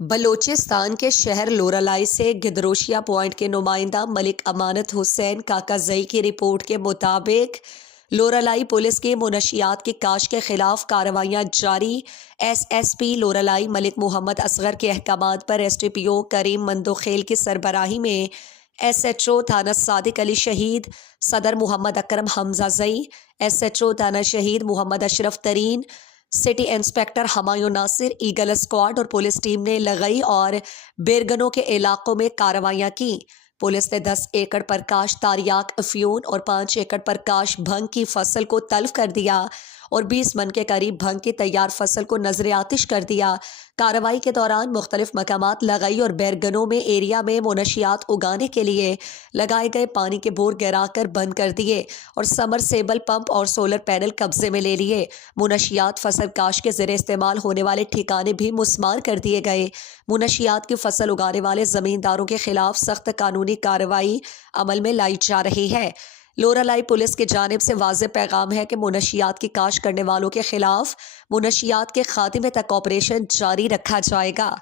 بلوچستان کے شہر لورالائی سے گدروشیا پوائنٹ کے نمائندہ ملک امانت حسین کاکازئی کی رپورٹ کے مطابق لورالائی پولیس کی منشیات کی کاشت کے خلاف کارروائیاں جاری۔ ایس پی لورالائی ملک محمد اصغر کے احکامات پر ایس ڈی پی او کریم مندوخیل کی سربراہی میں ایس ایچ او تھانہ صادق علی شہید، صدر محمد اکرم حمزہ زئی، ایس ایچ او تھانہ شہید محمد اشرف ترین، سٹی انسپکٹر ہمایوں ناصر، ایگل اسکواڈ اور پولیس ٹیم نے لغئی اور بیرگنوں کے علاقوں میں کارروائیاں کی۔ پولیس نے 10 ایکڑ پر کاشت تاریاک افیون اور 5 ایکڑ پر کاشت بھنگ کی فصل کو تلف کر دیا اور 20 من کے قریب بھنگ کی تیار فصل کو نظر آتش کر دیا۔ کارروائی کے دوران مختلف مقامات لغئی اور بیرگنوں میں ایریا میں منشیات اگانے کے لیے لگائے گئے پانی کے بور گرا کر بند کر دیے اور سمرسیبل پمپ اور سولر پینل قبضے میں لے لیے۔ منشیات فصل کاشت کے زیر استعمال ہونے والے ٹھکانے بھی مسمار کر دیے گئے۔ منشیات کی فصل اگانے والے زمینداروں کے خلاف سخت قانونی کارروائی عمل میں لائی جا رہی ہے۔ لورالائی پولیس کی جانب سے واضح پیغام ہے کہ منشیات کی کاشت کرنے والوں کے خلاف منشیات کے خاتمے تک آپریشن جاری رکھا جائے گا۔